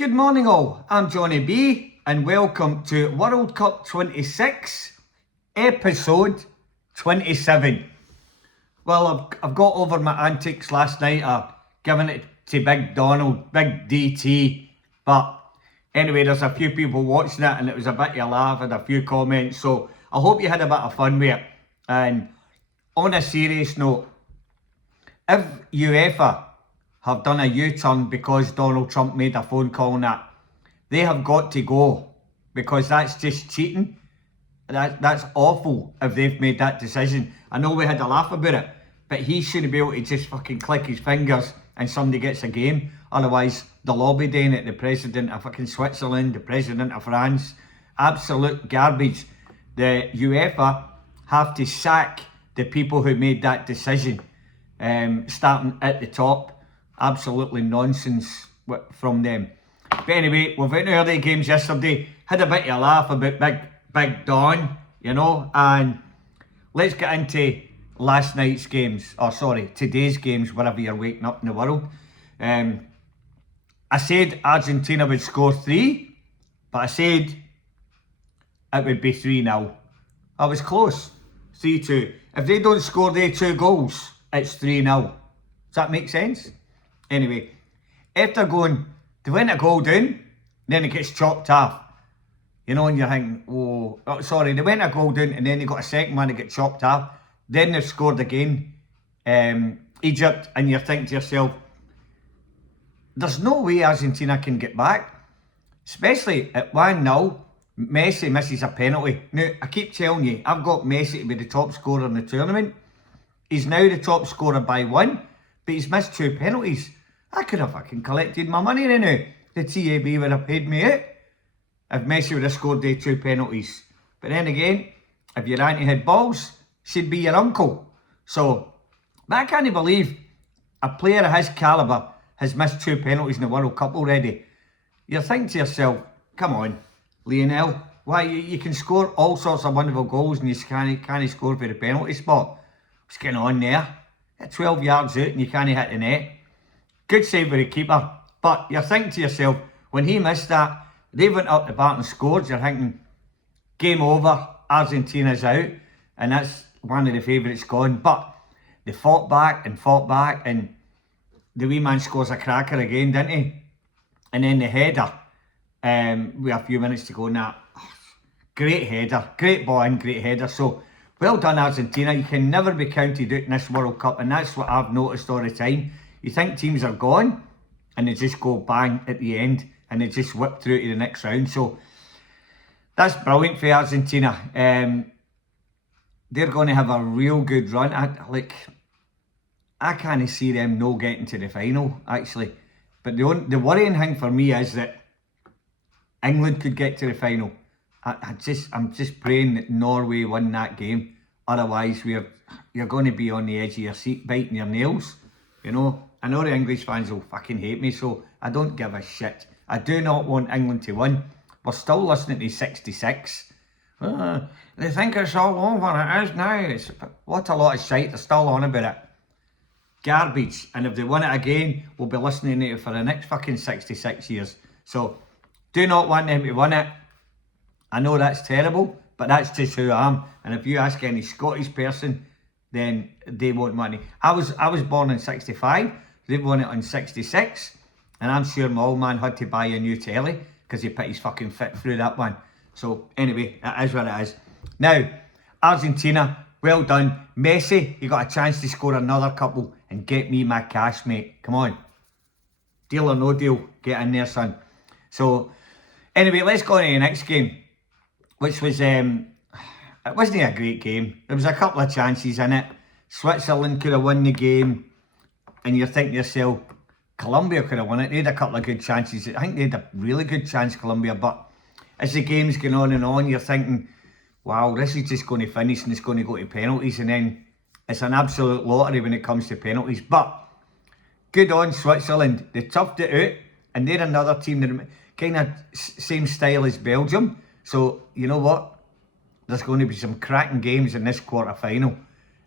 Good morning all, I'm Johnny B and welcome to World Cup 26, episode 27. Well, I've got over my antics last night of giving it to Big Donald, Big DT, but anyway, there's a few people watching it and it was a bit of a laugh and a few comments, so I hope you had a bit of fun with it. And on a serious note, if UEFA have done a U-turn because Donald Trump made a phone call and that, they have got to go, because that's just cheating. That's awful if they've made that decision. I know we had a laugh about it, but he shouldn't be able to just fucking click his fingers and somebody gets a game. Otherwise, they'll all be doing it. The president of fucking Switzerland, the president of France, absolute garbage. The UEFA have to sack the people who made that decision, starting at the top. Absolutely nonsense from them. But anyway, we've went to early games yesterday, had a bit of a laugh about Big Don, you know, and let's get into last night's games, or sorry, today's games, wherever you're waking up in the world. I said Argentina would score 3, but I said it would be 3-0. I was close, 3-2. If they don't score their 2 goals, it's 3-0. Does that make sense? Anyway, after going, they went a goal down, then it gets chopped off. You know, and you're thinking, sorry, they went a goal down and then they got a second one to get chopped off. Then they've scored again, Egypt, and you're thinking to yourself, there's no way Argentina can get back. Especially at 1-0, Messi misses a penalty. Now, I keep telling you, I've got Messi to be the top scorer in the tournament. He's now the top scorer by 1, but he's missed 2 penalties. I could have fucking collected my money now. The TAB would have paid me out if Messi would have scored the 2 penalties. But then again, if your auntie had balls, she'd be your uncle. So, but I can't believe a player of his calibre has missed 2 penalties in the World Cup already. You're thinking to yourself, come on, Lionel, why you can score all sorts of wonderful goals and you can't score for the penalty spot? What's going on there? At 12 yards out and you can't hit the net. Good save with the keeper. But you're thinking to yourself, when he missed that, they went up the bat and scored. You're thinking, game over, Argentina's out. And that's one of the favourites gone. But they fought back, and the wee man scores a cracker again, didn't he? And then the header, with a few minutes to go now. Great header, great ball in, great header. So, well done Argentina. You can never be counted out in this World Cup, and that's what I've noticed all the time. You think teams are gone, and they just go bang at the end, and they just whip through to the next round. So that's brilliant for Argentina. They're going to have a real good run. I can't see them no getting to the final, actually. But the worrying thing for me is that England could get to the final. I'm just praying that Norway win that game. Otherwise, you're going to be on the edge of your seat, biting your nails. You know, I know the English fans will fucking hate me, so I don't give a shit. I do not want England to win. We're still listening to 66. They think it's all over. It is now. What a lot of shite. They're still on about it. Garbage. And if they win it again, we'll be listening to it for the next fucking 66 years. So, do not want them to win it. I know that's terrible, but that's just who I am. And if you ask any Scottish person, then they won't want it. I was born in 65, they won it in 66, and I'm sure my old man had to buy a new telly because he put his fucking fit through that one. So anyway, it is what it is. Now, Argentina, well done. Messi, you got a chance to score another couple and get me my cash, mate. Come on. Deal or no deal, get in there, son. So anyway, let's go on to the next game, which was, it wasn't a great game. There was a couple of chances in it. Switzerland could have won the game. And you're thinking to yourself, Colombia could have won it. They had a couple of good chances. I think they had a really good chance, Colombia. But as the game's going on, you're thinking, wow, this is just going to finish and it's going to go to penalties. And then it's an absolute lottery when it comes to penalties. But good on Switzerland. They toughed it out. And they're another team that kind of same style as Belgium. So, you know what? There's going to be some cracking games in this quarter-final.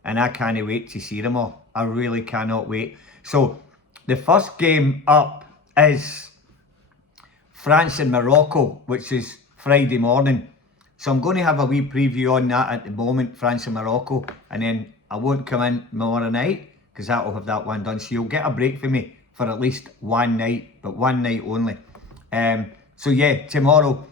And I can't wait to see them all. I really cannot wait. So, the first game up is France and Morocco, which is Friday morning. So I'm going to have a wee preview on that at the moment, France and Morocco, and then I won't come in tomorrow night because that'll have that one done. So you'll get a break from me for at least one night, but one night only. So yeah, tomorrow,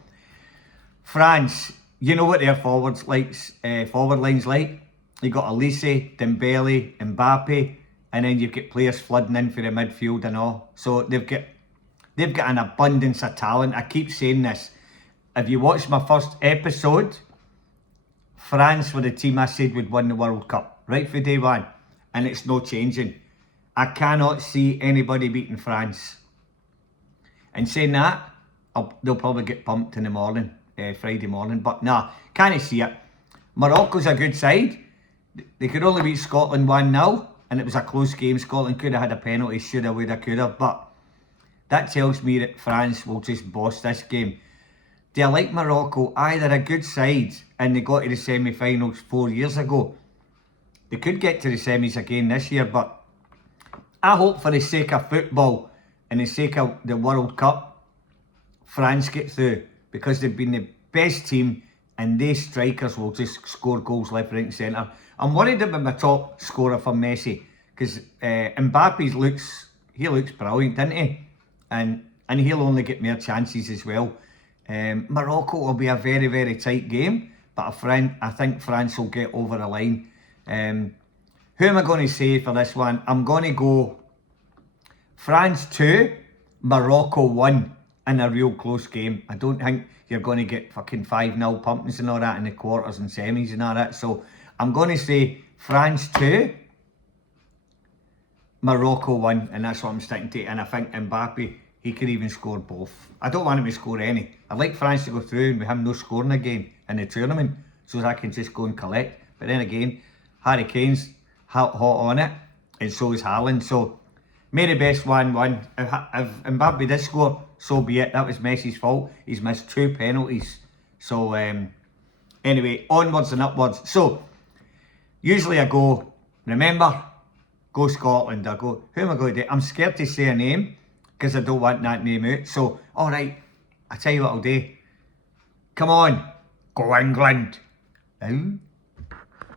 France, you know what their forward line's like. You got Elise, Dembele, Mbappe, and then you've got players flooding in for the midfield and all. So they've got an abundance of talent. I keep saying this. If you watched my first episode, France were the team I said would win the World Cup, right for day one. And it's no changing. I cannot see anybody beating France. And saying that, they'll probably get pumped in the morning, Friday morning. But nah, can't see it. Morocco's a good side. They could only beat Scotland 1-0, and it was a close game. Scotland could have had a penalty, shoulda, woulda, coulda. But that tells me that France will just boss this game. Do I like Morocco? Aye, they're a good side, and they got to the semi-finals 4 years ago. They could get to the semis again this year, but I hope for the sake of football and the sake of the World Cup, France get through, because they've been the best team, and these strikers will just score goals left, right and centre. I'm worried about my top scorer for Messi, because Mbappe looks brilliant, doesn't he? And he'll only get more chances as well. Morocco will be a very, very tight game, but I think France will get over the line. Who am I going to say for this one? I'm going to go France 2, Morocco 1 in a real close game. I don't think you're going to get fucking 5-0 pumpings and all that in the quarters and semis and all that. So I'm going to say France 2, Morocco 1, and that's what I'm sticking to. And I think Mbappe, he could even score both. I don't want him to score any. I'd like France to go through and we have no scoring again in the tournament, so that I can just go and collect. But then again, Harry Kane's hot on it, and so is Haaland. So may the best 1-1. If Mbappe did score, so be it. That was Messi's fault. He's missed 2 penalties. So anyway, onwards and upwards. So usually I go, remember, go Scotland. I go, who am I going to do? I'm scared to say a name because I don't want that name out. So, alright, I tell you what I'll do. Come on, go England. Ooh.